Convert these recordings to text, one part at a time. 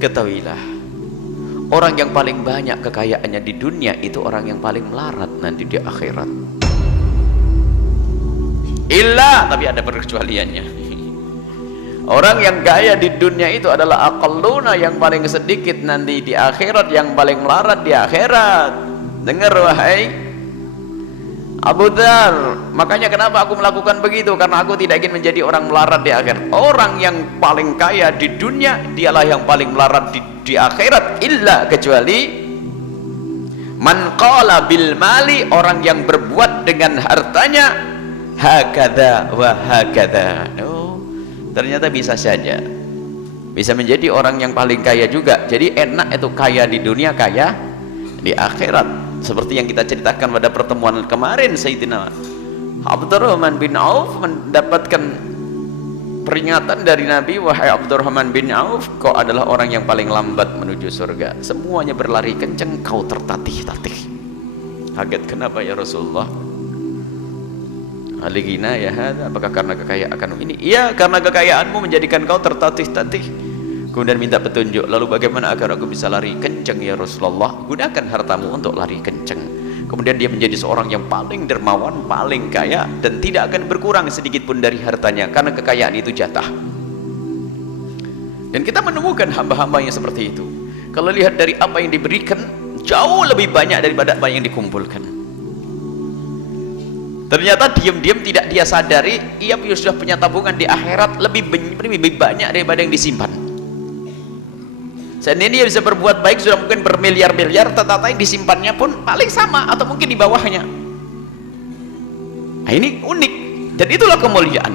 ketahuilah, orang yang paling banyak kekayaannya di dunia itu orang yang paling melarat nanti di akhirat. Illa, tapi ada perkecualiannya. Orang yang kaya di dunia itu adalah aqalluna, yang paling sedikit nanti di akhirat, yang paling melarat di akhirat. Dengar wahai Abu Dzar, makanya kenapa aku melakukan begitu? Karena aku tidak ingin menjadi orang melarat di akhirat. Orang yang paling kaya di dunia dialah yang paling melarat di akhirat. Illa, kecuali man qala bil mali, orang yang berbuat dengan hartanya hakadha wa hakadha. Oh, ternyata bisa saja bisa menjadi orang yang paling kaya juga. Jadi enak itu, kaya di dunia, kaya di akhirat. Seperti yang kita ceritakan pada pertemuan kemarin, Sayyidina Abdurrahman bin Auf mendapatkan peringatan dari Nabi, wahai Abdurrahman bin Auf, kau adalah orang yang paling lambat menuju surga, semuanya berlari kenceng, kau tertatih-tatih. Kaget, kenapa ya Rasulullah? Aligina ya hada, apakah karena kekayaan ini? Iya, karena kekayaanmu menjadikan kau tertatih-tatih. Kemudian minta petunjuk, lalu bagaimana agar aku bisa lari kenceng ya Rasulullah? Gunakan hartamu untuk lari kenceng. Kemudian dia menjadi seorang yang paling dermawan, paling kaya, dan tidak akan berkurang sedikit pun dari hartanya, karena kekayaan itu jatah. Dan kita menemukan hamba-hamba yang seperti itu. Kalau lihat dari apa yang diberikan, jauh lebih banyak daripada apa yang dikumpulkan. Ternyata diam-diam tidak dia sadari, ia sudah punya tabungan di akhirat lebih banyak daripada yang disimpan. Seandainya dia bisa berbuat baik sudah mungkin bermiliar-miliar, tetapi yang disimpannya pun paling sama atau mungkin di bawahnya. Nah, ini unik, dan itulah kemuliaan.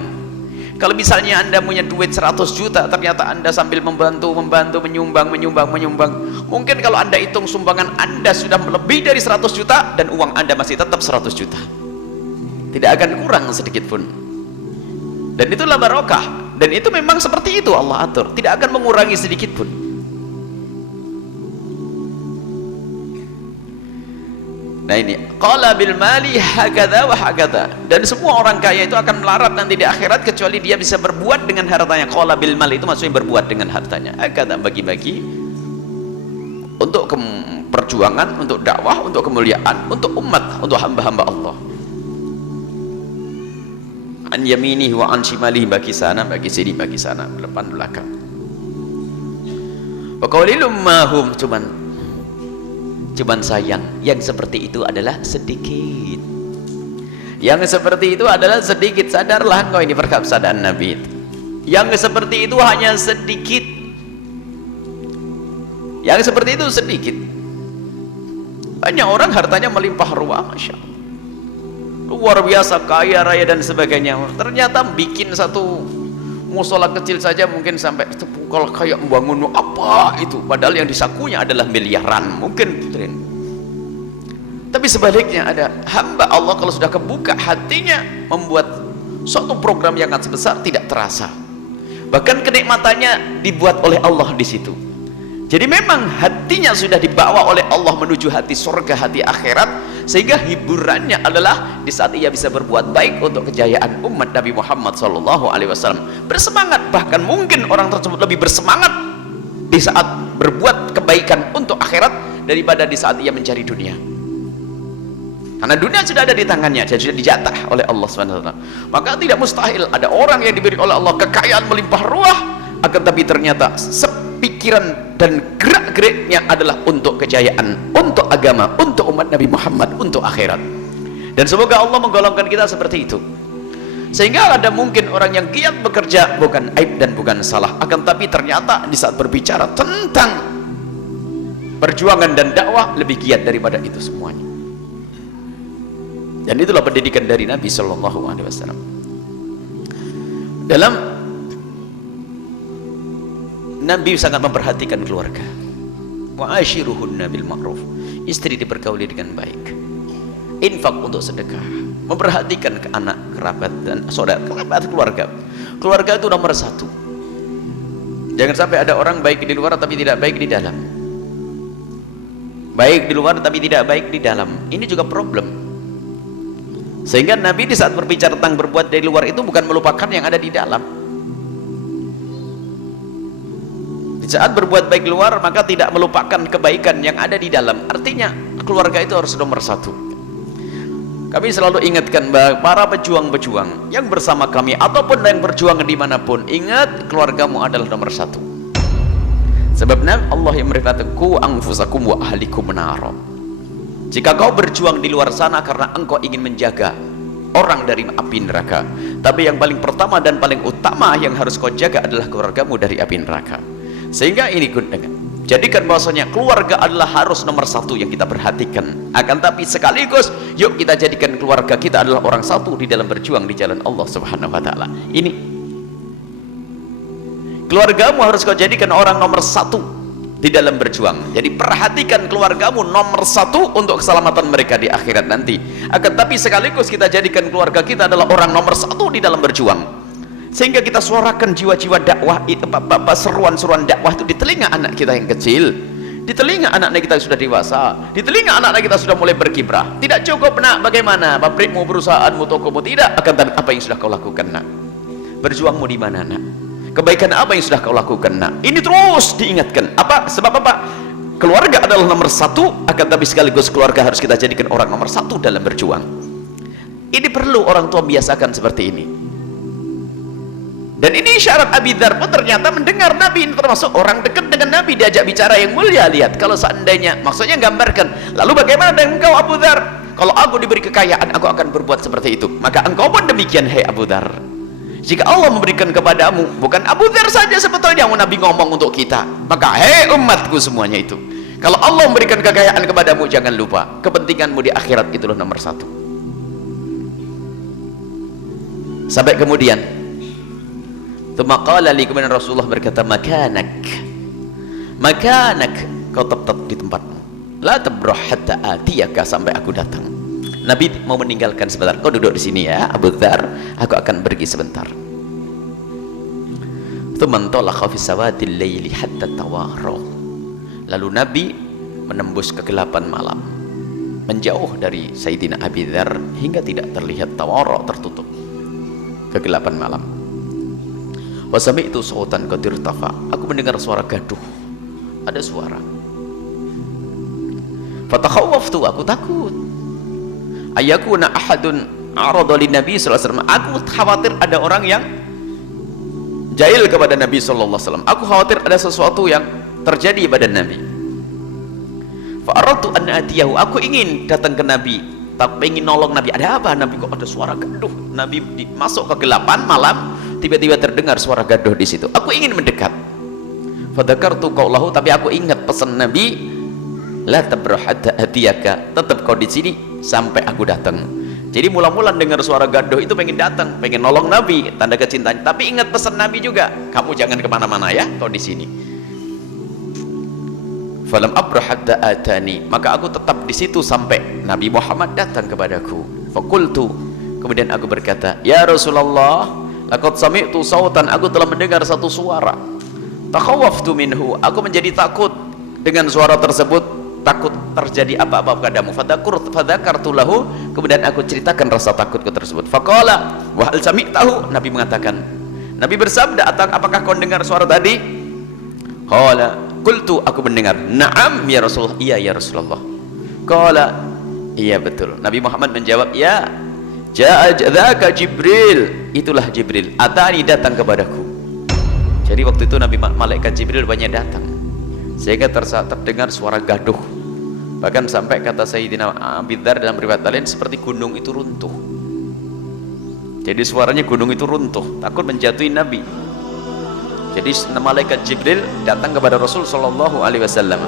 Kalau misalnya Anda punya duit 100 juta, ternyata Anda sambil membantu, menyumbang, mungkin kalau Anda hitung sumbangan Anda sudah lebih dari 100 juta dan uang Anda masih tetap 100 juta. Tidak akan kurang sedikit pun. Dan itulah barokah, dan itu memang seperti itu Allah atur, tidak akan mengurangi sedikit pun. Nah ini, qala bil mali hakadha wa hakadha, dan semua orang kaya itu akan melarat nanti di akhirat kecuali dia bisa berbuat dengan hartanya. Qala bil mali itu maksudnya berbuat dengan hartanya, hakadha, bagi-bagi untuk perjuangan, untuk dakwah, untuk kemuliaan, untuk umat, untuk hamba-hamba Allah. An yaminihi wa an shimalihi, bagi sana, bagi sini, bagi sana, depan belakang. Wa qalilum mahum, cuman sayang, yang seperti itu adalah sedikit. Yang seperti itu adalah sedikit. Sadarlah engkau, ini perkabsadaan Nabi itu. Yang seperti itu hanya sedikit. Yang seperti itu sedikit. Banyak orang hartanya melimpah ruah, masya Allah, luar biasa, kaya raya dan sebagainya. Ternyata bikin satu musola kecil saja mungkin sampai kalau kayak membangun apa itu, padahal yang disakunya adalah miliaran, mungkin putrin. Tapi sebaliknya ada hamba Allah kalau sudah kebuka hatinya membuat suatu program yang sangat besar tidak terasa, bahkan kenikmatannya dibuat oleh Allah di situ. Jadi memang hatinya sudah dibawa oleh Allah menuju hati surga, hati akhirat, sehingga hiburannya adalah di saat ia bisa berbuat baik untuk kejayaan umat Nabi Muhammad SAW. Bersemangat, bahkan mungkin orang tersebut lebih bersemangat di saat berbuat kebaikan untuk akhirat daripada di saat ia mencari dunia, karena dunia sudah ada di tangannya, sudah dijatah oleh Allah SWT. Maka tidak mustahil ada orang yang diberi oleh Allah kekayaan melimpah ruah, akan tapi ternyata pikiran dan gerak-geriknya adalah untuk kejayaan, untuk agama, untuk umat Nabi Muhammad, untuk akhirat. Dan semoga Allah menggolongkan kita seperti itu, sehingga ada mungkin orang yang giat bekerja, bukan aib dan bukan salah, akan tapi ternyata di saat berbicara tentang perjuangan dan dakwah lebih giat daripada itu semuanya. Dan itulah pendidikan dari Nabi SAW. Dalam Nabi sangat memperhatikan keluarga. Wa ashiruhunna bil ma'ruf, istri dipergauli dengan baik, infak untuk sedekah, memperhatikan ke anak, kerabat dan saudara, kerabat, keluarga itu nomor satu. Jangan sampai ada orang baik di luar tapi tidak baik di dalam, baik di luar tapi tidak baik di dalam. Ini juga problem, sehingga Nabi di saat berbicara tentang berbuat dari luar itu bukan melupakan yang ada di dalam. Di saat berbuat baik luar, maka tidak melupakan kebaikan yang ada di dalam. Artinya keluarga itu harus nomor satu. Kami selalu ingatkan bahwa para pejuang-pejuang yang bersama kami ataupun yang berjuang dimanapun, ingat keluargamu adalah nomor satu. Sebabnya Allah yang berkata, ku anfusakum wa ahlikum naro. Jika kau berjuang di luar sana karena engkau ingin menjaga orang dari api neraka, tapi yang paling pertama dan paling utama yang harus kau jaga adalah keluargamu dari api neraka. Sehingga ini jadikan bahwasanya keluarga adalah harus nomor satu yang kita perhatikan. Akan tapi sekaligus yuk kita jadikan keluarga kita adalah orang satu di dalam berjuang di jalan Allah Subhanahu wa taala. Ini keluargamu harus kau jadikan orang nomor satu di dalam berjuang. Jadi perhatikan keluargamu nomor satu untuk keselamatan mereka di akhirat nanti. Akan tapi sekaligus kita jadikan keluarga kita adalah orang nomor satu di dalam berjuang, sehingga kita suarakan jiwa-jiwa dakwah itu, seruan-seruan dakwah itu di telinga anak kita yang kecil, di telinga anak-anak kita yang sudah dewasa, di telinga anak-anak kita sudah mulai berkiprah. Tidak cukup nak bagaimana pabrikmu, perusahaanmu, tokomu, tidak. Akan tapi apa yang sudah kau lakukan nak? Berjuangmu di mana nak? Kebaikan apa yang sudah kau lakukan nak? Ini terus diingatkan. Apa? Sebab apa? Keluarga adalah nomor satu, akan tapi sekaligus keluarga harus kita jadikan orang nomor satu dalam berjuang. Ini perlu orang tua biasakan seperti ini. Dan ini syarat Abi Dzar pun ternyata mendengar Nabi, termasuk orang dekat dengan Nabi, diajak bicara yang mulia. Lihat, kalau seandainya, maksudnya gambarkan, lalu bagaimana dengan engkau Abu Dzar? Kalau aku diberi kekayaan, aku akan berbuat seperti itu. Maka engkau pun demikian, hai Abu Dzar. Jika Allah memberikan kepadamu, bukan Abu Dzar saja sebetulnya yang Nabi ngomong untuk kita, maka hei umatku semuanya itu, kalau Allah memberikan kekayaan kepadamu, jangan lupa kepentinganmu di akhirat itulah nomor satu. Sampai kemudian Qala li, kemudian Rasulullah berkata, makanak, kau tetap di tempatmu, la tabrah hatta atiyaka, sampai aku datang. Nabi mau meninggalkan sebentar, kau duduk di sini ya Abu Dzar, aku akan pergi sebentar. Tsumma talakha fi sawadil laili hatta tawara. Lalu Nabi menembus kegelapan malam, menjauh dari Sayyidina Abi Dzar hingga tidak terlihat, tawara, tertutup kegelapan malam. Wasami itu sautan qadir tafa, aku mendengar suara gaduh, ada suara. Fatakhawwaftu, aku takut. Ayakuna ahadun arada lin Nabi sallallahu alaihi wasallam, aku khawatir ada orang yang jahil kepada Nabi sallallahu alaihi wasallam. Aku khawatir ada sesuatu yang terjadi pada Nabi. Fa aradtu an atiyahu, aku ingin datang ke Nabi, tapi ingin nolong Nabi. Ada apa Nabi, kok ada suara gaduh? Nabi masuk kegelapan malam, tiba-tiba terdengar suara gaduh di situ. Aku ingin mendekat. Fadzakartu qaulahu, tapi aku ingat pesan Nabi, la tabrah hatta atiyaka, tetap kau di sini sampai aku datang. Jadi mula-mula dengar suara gaduh itu pengen datang, pengen nolong Nabi, tanda kecintaan. Tapi ingat pesan Nabi juga, kamu jangan kemana-mana ya, kau di sini. Falam abrah hatta atani, maka aku tetap di situ sampai Nabi Muhammad datang kepadaku. Fakultu, kemudian aku berkata, ya Rasulullah, laqad sami'tu sautan, aku telah mendengar satu suara. Takhawwaftu minhu, aku menjadi takut dengan suara tersebut, takut terjadi apa-apa padamu. Fadzakartu lahu, kemudian aku ceritakan rasa takutku tersebut. Faqala wa hal sami'tahu, Nabi mengatakan, Nabi bersabda, apakah kau dengar suara tadi? Qala qultu, aku mendengar. Na'am ya Rasulullah, iya ya Rasulullah. Qala, iya betul. Nabi Muhammad menjawab, ya dzaka Jibril, itulah Jibril, atani, datang kepadaku. Jadi waktu itu Nabi malaikat Jibril banyak datang, sehingga terdengar suara gaduh. Bahkan sampai kata Sayyidina Abi Dzar dalam riwayat lain, seperti gunung itu runtuh. Jadi suaranya gunung itu runtuh, takut menjatuhi Nabi. Jadi malaikat Jibril datang kepada Rasul sallallahu alaihi wasallam.